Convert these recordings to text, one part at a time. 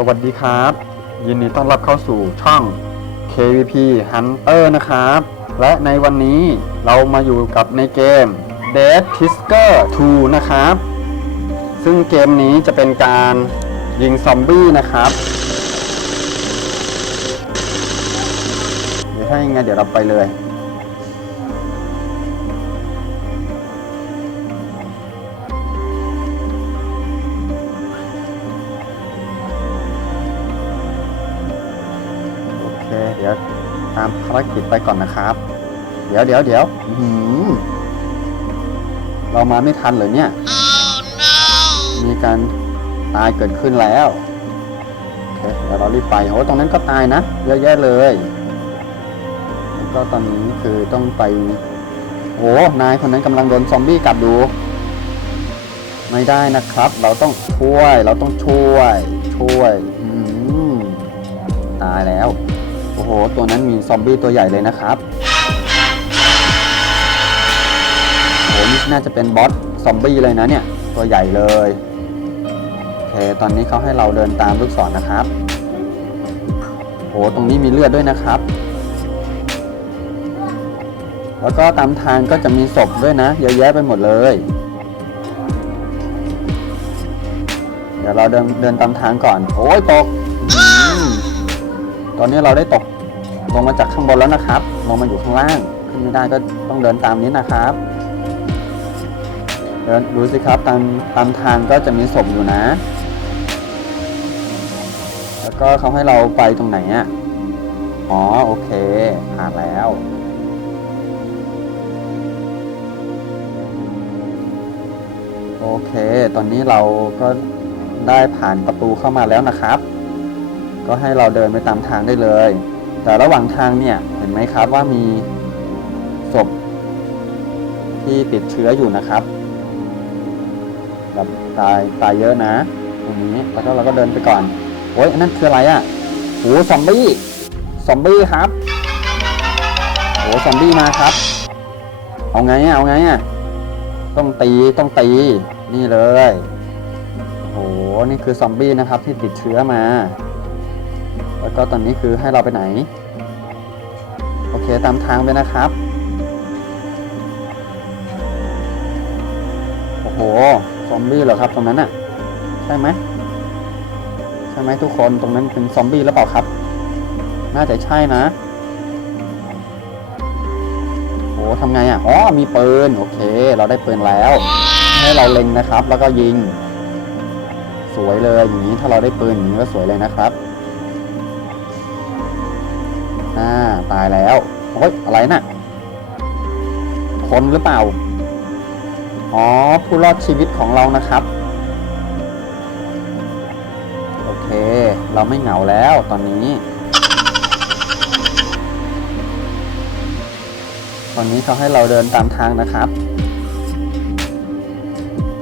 สวัสดีครับ ยินดีต้อนรับเข้าสู่ช่อง KVP Hunter นะครับ และในวันนี้เรามาอยู่กับในเกม Dead Tisker 2 นะครับ ซึ่งเกมนี้จะเป็นการยิงซอมบี้นะครับ เดี๋ยวถ้าอย่างไงเดี๋ยวเราไปเลยามภารกิจไปก่อนนะครับ เดี๋ยวเดี๋ยวเดี๋ยวเรามาไม่ทันเลยเนี่ยมีการตายเกิดขึ้นแล้วเดี๋ยวเรารีบไปโอ้ตรงนั้นก็ตายนะเยอะแยะเลยแล้วก็ตอนนี้คือต้องไปโอ้นายคนนั้นกำลังโดนซอมบี้กัดดู ไม่ได้นะครับ เราต้องช่วย เราต้องช่วย ช่วยตายแล้ว โอ้โห ตัวนั้นมีซอมบี้ตัวใหญ่เลยนะครับโอ้นี่น่าจะเป็นบอสซอมบี้เลยนะเนี่ย ตัวใหญ่เลย โอเค ตอนนี้เขาให้เราเดินตามลูกศรนะครับโอ้ตรงนี้มีเลือดด้วยนะครับ แล้วก็ตามทางก็จะมีศพด้วยนะ เยอะแยะไปหมดเลย เดี๋ยวเราเดินเดินตามทางก่อน โอ้ยตกตอนนี้เราได้ตก ลงมาจากข้างบนแล้วนะครับ ลงมาอยู่ข้างล่าง ขึ้นไม่ได้ก็ต้องเดินตามนี้นะครับ เดินดูสิครับตามตามทางก็จะมีศพอยู่นะ แล้วก็เขาให้เราไปตรงไหนอะ อ๋อโอเคผ่านแล้วโอเค ตอนนี้เราก็ได้ผ่านประตูเข้ามาแล้วนะครับ ก็ให้เราเดินไปตามทางได้เลย แต่ระหว่างทางเนี่ยเห็นไหมครับว่ามีศพที่ติดเชื้ออยู่นะครับแบบตายตายเยอะนะตรงนี้แล้วก็เราก็เดินไปก่อนโอ้ยอันนั่นคืออะไรอะ่ะโอ้ซอมบี้ซอมบี้ครับโอ้ซอมบี้มาครับ เอาไงอะเอาไงอะต้องตีต้องตีนี่เลยโหนี่คือซอมบี้นะครับที่ติดเชื้อมา ก็ตอนนี้คือให้เราไปไหน โอเคตามทางไปนะครับ โอ้โห ซอมบี้เหรอครับตรงนั้นอะใช่ไหมใช่ไหมทุกคนตรงนั้นเป็นซอมบี้หรือเปล่าครับ น่าจะใช่นะโอ้ทำไงอะอ๋อมีปืนโอเค เราได้ปืนแล้ว ให้เราเล็งนะครับ แล้วก็ยิง สวยเลยอย่างนี้ถ้าเราได้ปืนอย่างนี้ก็สวยเลยนะครับ ตายแล้วโอ้ยอะไรนะ่ะ คนหรือเปล่า อ๋อ ผู้รอดชีวิตของเรานะครับ โอเค เราไม่เหงาแล้วตอนนี้ ตอนนี้เขาให้เราเดินตามทางนะครับ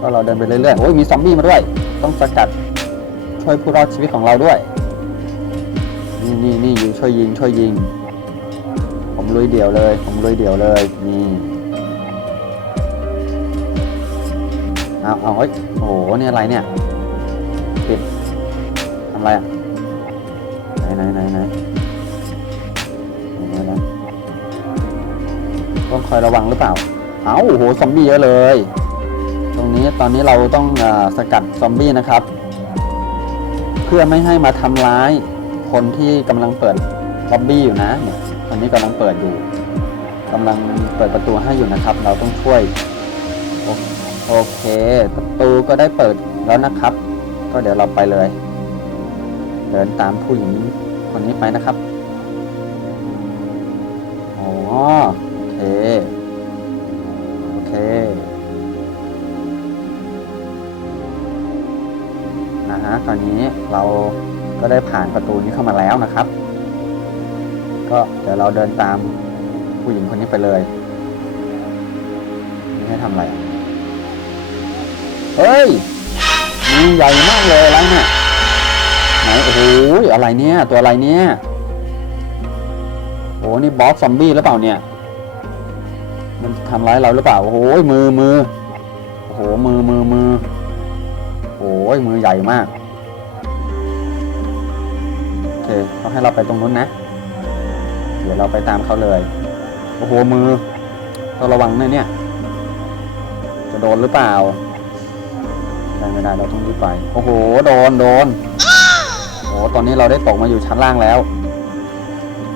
ก็เราเดินไปเรื่อยๆ โอ้ยมีซอมบี้มาด้วย ต้องสกัดช่วยผู้รอดชีวิตของเราด้วย นี่นี่นี่ยิงช่วยยิงช่วยยิง ผมลุยเดี่ยวเลย ผมลุยเดี่ยวเลย นี่เอาเอาเฮ้ยโอ้โหนี่อะไรเนี่ยปิดทำอะไรอะ ไหนไหนไหนไหนไหนต้องคอยระวังหรือเปล่า เอาโอ้โห ซอมบี้เยอะเลย ตรงนี้ตอนนี้เราต้องอสกัดซอมบี้นะครับ เพื่อไม่ให้มาทำร้ายคนที่กำลังเปิดล็อบบี้อยู่นะเนี่ย ตอนนี้กำลังเปิดอยู่กำลังเปิดประตูให้อยู่นะครับ เราต้องช่วยโอโอเค ประตูก็ได้เปิดแล้วนะครับ ก็เดี๋ยวเราไปเลย เดินตามผู้หญิงคนนี้ไปนะครับอ๋อโอเค โอเคนะฮะตอนนี้เราก็ได้ผ่านประตูนี้เข้ามาแล้วนะครับ ก็เดี๋ยวเราเดินตามผู้หญิงคนนี้ไปเลยนี่ให้ทำอะไรเฮ้ยนี่ใหญ่มากเลยอะไรเนี่ยไหนโอ้โหอะไรเนี่ยตัวอะไรเนี่ยโอ้นี่บอสซอมบี้หรือเปล่าเนี่ย มันทำร้ายเราหรือเปล่าโอ้โหมือมือโอ้โหมือมือมือโอ้ยมือใหญ่มากโอเคเขาให้เราไปตรงนู้นนะ เดี๋ยวเราไปตามเขาเลย โอ้โหมือต้องระวังนะเนี่ย จะโดนหรือเปล่าได้ไม่ได้เราต้องรีบไป โอ้โห โดนโดนโอ้โหตอนนี้เราได้ตกมาอยู่ชั้นล่างแล้ว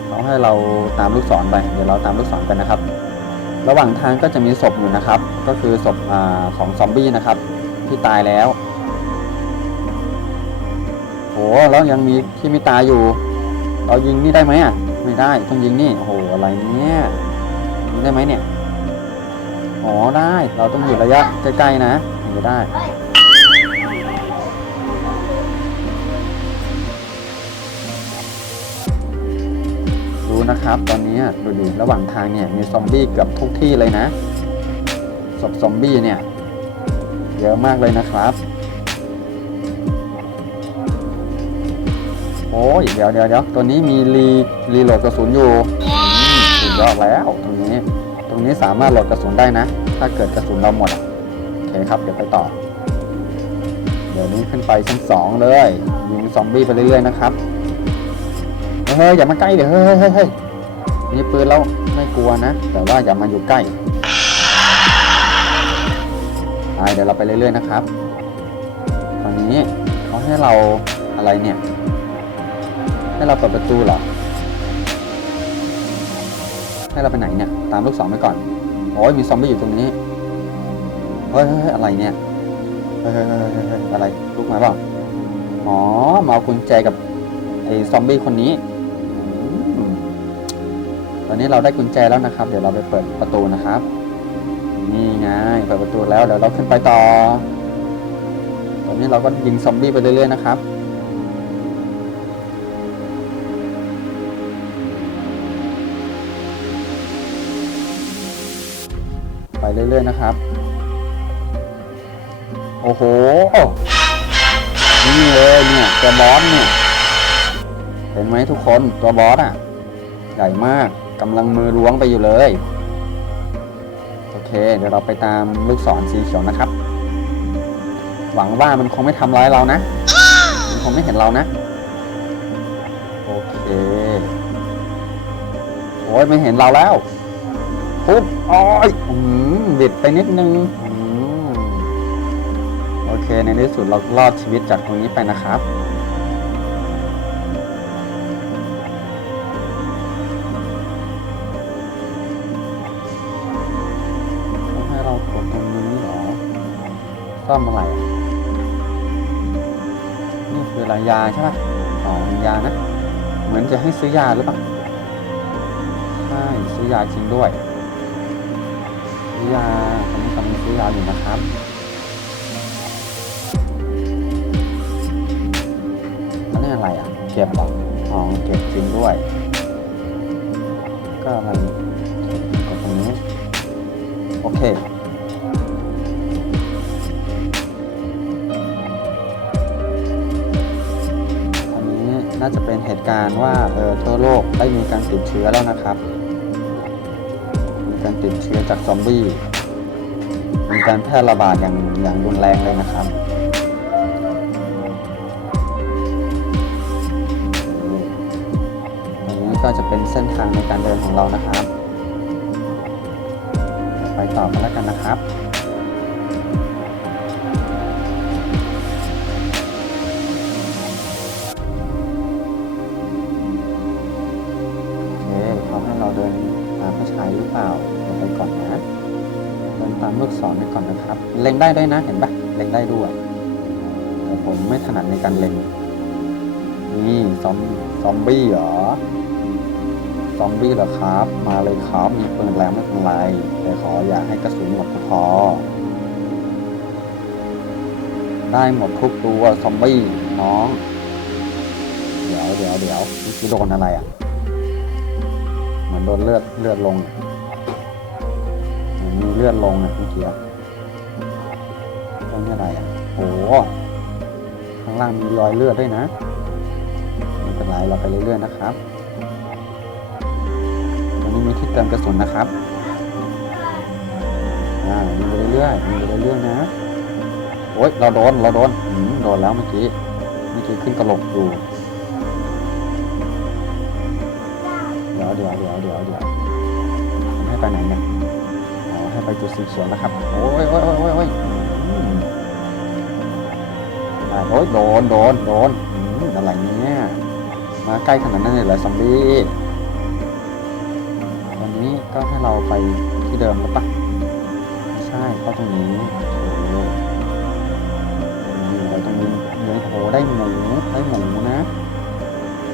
เขาให้เราตามลูกศรไป เดี๋ยวเราตามลูกศรไปนะครับ ระหว่างทางก็จะมีศพอยู่นะครับ ก็คือศพอของซอมบี้นะครับ ที่ตายแล้วโหแล้วยังมีที่มีตายอยู่ เรายิงนี่ได้ไหมอะ ไม่ได้ต้องยิงนี่โอ้โหอะไรเนี่ยได้ไหมเนี่ยอ๋อได้เราต้องอยู่ระยะใกล้ๆนะถึงจะได้ดูนะครับตอนนี้ดูดิระหว่างทางเนี่ยมีซอมบี้เกือบทุกที่เลยนะศพซอมบี้เนี่ยเยอะมากเลยนะครับ อ้ยเดี๋ยวเดี๋ยวเดี๋ยวตัวนี้มีรีรีโหลดกระสุนอยู่อืมสุดยอดแล้วตรงนี้ ตรงนี้สามารถโหลดกระสุนได้นะ ถ้าเกิดกระสุนเราหมดอะโอเคครับเดี๋ยวไปต่อ เดี๋ยวนี้ขึ้นไปชั้นสองเลยยิงซอมบี้ไปเรื่อยๆนะครับเฮ้ยอย่ามาใกล้เดี๋ยวเฮ้ยเฮ้ยเฮ้ยเฮ้ยมีปืนแล้วไม่กลัวนะ แต่ว่าอย่ามาอยู่ใกล้ไปเดี๋ยวเราไปเรื่อยๆนะครับตอนนี้เขาให้เราอะไรเนี่ย ให้เราเปิดประตูเหรอ ให้เราไปไหนเนี่ย ตามลูกศรไปก่อน โอ้ยมีซอมบี้อยู่ตรงนี้ เฮ้ยเฮ้ยเฮ้ยอะไรเนี่ยเฮ้ยเฮ้ยเฮ้ยเฮ้ยอะไรลุกมาเปล่าอ๋อ มาเอากุญแจกับไอ้ซอมบี้คนนี้ ตอนนี้เราได้กุญแจแล้วนะครับ เดี๋ยวเราไปเปิดประตูนะครับ นี่ไง เปิดประตูแล้ว เดี๋ยวเราขึ้นไปต่อ ตอนนี้เราก็ยิงซอมบี้ไปเรื่อยๆนะครับ เรื่อยๆนะครับ โอ้โห นี่เลยเนี่ยตัวบอสเนี่ย เห็นไหมทุกคนตัวบอสอะ ใหญ่มากกำลังมือล้วงไปอยู่เลย โอเค เดี๋ยวเราไปตามลูกศรสีเขียวนะครับ หวังว่ามันคงไม่ทำร้ายเรานะ มันคงไม่เห็นเรานะ โอเค โอ้ยไม่เห็นเราแล้ว ปุ๊บอ้อยอืมบิดไปนิดนึงอืมโอเค ในที่สุดเรารอดชีวิตจากตรงนี้ไปนะครับต้องให้เรากดตรงนี้เหรอซ่อมอะไร นี่คืออะไรยาใช่ปะอ๋อยานะ เหมือนจะให้ซื้อยาหรือเปล่า ใช่ ซื้อยาจริงด้วย ซื้อยาตอนนี้กำลังซื้อยาอยู่นะครับแล้วนี่อะไรอะ เก็บหรออ๋อเก็บจริงด้วย ก็อะไรกดตรงนี้ โอเคอันนี้น่าจะเป็นเหตุการณ์ว่าเออทั่วโลกได้มีการติดเชื้อแล้วนะครับ การติดเชื้อจากซอมบี้มีการแพร่ระบาดอย่างอย่างรุนแรงเลยนะครับอันนี้ก็จะเป็นเส้นทางในการเดินของเรานะครับ ไปต่อกันแล้วกันนะครับ ก่อนนะครับ เล็งได้ด้วยนะเห็นปะเล็งได้ด้วยแต่ผมไม่ถนัดในการเล็งนี่ซอมซอมบี้เหรอซอมบี้เหรอครับ มาเลยครับมีปืนแล้วไม่เป็นไรแต่ขออย่าให้กระสุนหมดก็พอ ได้หมดทุกตัวซอมบี้น้อง เดี๋ยวเดี๋ยวเดี๋ยวนี่คือโดนอะไรอะเหมือนโดนเลือดเลือดลงเหมือนมีเลือดลงอะเมื่อกี้ นี้อะไรอะโอ้ข้างล่างมีรอยเลือดด้วยนะไม่เป็นไรเราไปเรื่อยๆนะครับตรงนี้มีที่เติมกระสุนนะครับอ่ามีไปเรื่อยๆมีไปเรื่อยๆนะโอ๊ยเราโดนเราโดนอืมโดนแล้วเมื่อกี้เมื่อกี้ขึ้นตลกอยู่เดี๋ยวเดี๋ยวเดี๋ยวเดี๋ยวผมให้ไปไหนเนี่ยอ๋อให้ไปจุดสีเขียวนะครับโอ้ยโอ้ยโอ้ยโอ้ย โอ้ยโดนโดนโดนอะไรเนี่ย มาใกล้ขนาดนั้นเลยเหรอซอมบี้วันนี้ก็ให้เราไปที่เดิมหรือปะใช่เข้าตรงนี้โอเคนี่เราตรงนี้เนื้อโอ้โหได้หมูได้หมูนะ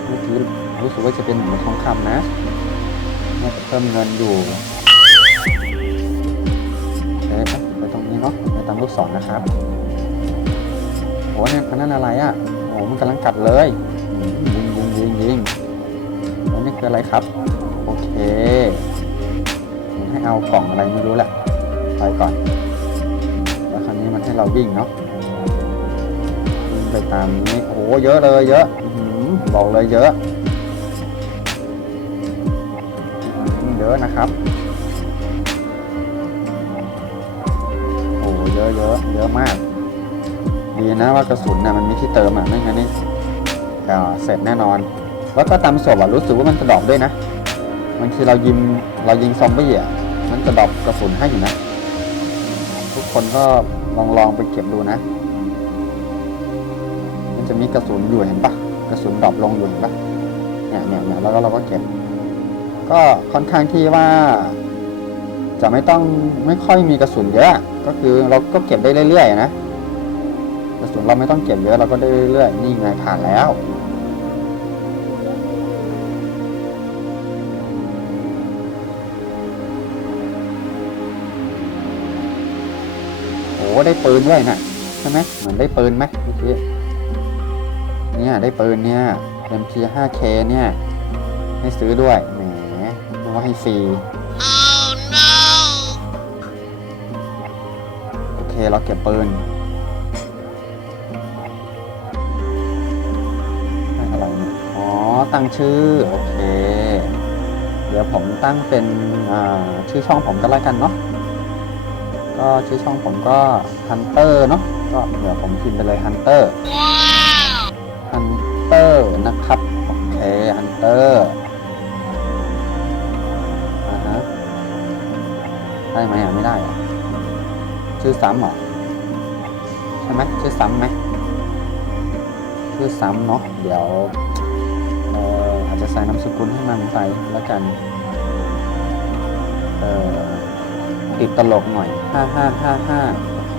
เมื่อกี้รู้สึกว่าจะเป็นหมูทองคำนะน่าจะเพิ่มเงินอยู่ เนาะไปตามลูกศรนะครับโอ้เนี่ยพนนั่นอะไรอะโอ้มันกำลังกัดเลยยิงยิงยิงยิงอ้นี่คืออะไรครับ โอเคให้เอากล่องอะไรไม่รู้แหละไปก่อน แล้วคราวนี้มันให้เราวิ่งเนาะไปตามนี้โอ้โหเยอะเลยเยอะบอกเลยเยอะเยอะนะครับ อ้โหเยอะเยอะเยอะมาก ดีนะว่ากระสุนน่ะมันมีที่เติมอะไม่งั้นนี่เสร็จแน่นอน แล้วก็ตามศพอะรู้สึกว่ามันจะดรอปด้วยนะบางทีเรายิงเรายิงซอมบี้อะมันจะดรอปกระสุนให้อยู่นะ ทุกคนก็ลองลองไปเก็บดูนะ มันจะมีกระสุนอยู่เห็นปะกระสุนดรอปลงอยู่เห็นปะเนี่ยเนี่ยเนี่ยแล้วก็เราก็เก็บ ก็ค่อนข้างที่ว่าจะไม่ต้องไม่ค่อยมีกระสุนเยอะ ก็คือเราก็เก็บได้เรื่อยๆนะกระสุนเราไม่ต้องเก็บเยอะเราก็ได้เรื่อยๆนี่ไงผ่านแล้วโอ้ได้ปืนด้วยนะใช่ไหมเหมือนได้ปืนไหมเมื่อกี้เนี่ยได้ปืนเนี่ย MP5K เนี่ยให้ซื้อด้วยแหมนึกว่าให้ฟรี เราเก็บปืนอะไรเนี่ยอ๋อ ตั้งชื่อ โอเค เดี๋ยวผมตั้งเป็นอ่าชื่อช่องผมก็แล้วกันเนาะ ก็ชื่อช่องผมก็ Hunter เนาะ ก็เดี๋ยวผมพิมพ์ไปเลย Hunter Hunter นะครับ โอเค Hunter อ่าฮะได้ไหมอะ ไม่ได้ ชื่อซ้ำเหรอใช่ไหมชื่อซ้ำไหมชื่อซ้ำเนาะเดี๋ยวเอ่ออาจจะใส่นามสกุลให้มันไปแล้วกันเอ่อติดตลกหน่อยห้าห้าห้าห้าโอเค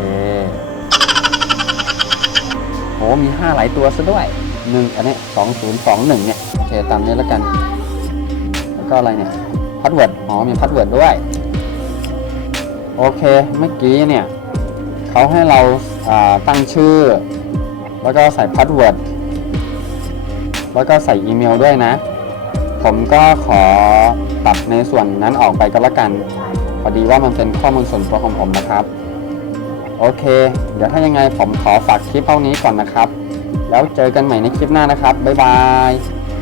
โหมีห้าหลายตัวซะด้วยหนึ่งอันนี้สองศูนย์สองหนึ่งเนี่ยโอเคตามนี้แล้วกัน แล้วก็อะไรเนี่ยพัดเวิร์ดอ๋อมีพัดเวิร์ดด้วย โอเค เมื่อกี้เนี่ย เขาให้เราาตั้งชื่อ แล้วก็ใส่พัดเวิร์ดแล้วก็ใส่อีเมลด้วยนะ ผมก็ขอตัดในส่วนนั้นออกไปก็แล้วกัน พอดีว่ามันเป็นข้อมูลส่วนตัวของผมนะครับ โอเค เดี๋ยวถ้ายังไงผมขอฝากคลิปเท่านี้ก่อนนะครับ แล้วเจอกันใหม่ในคลิปหน้านะครับ บ๊ายบาย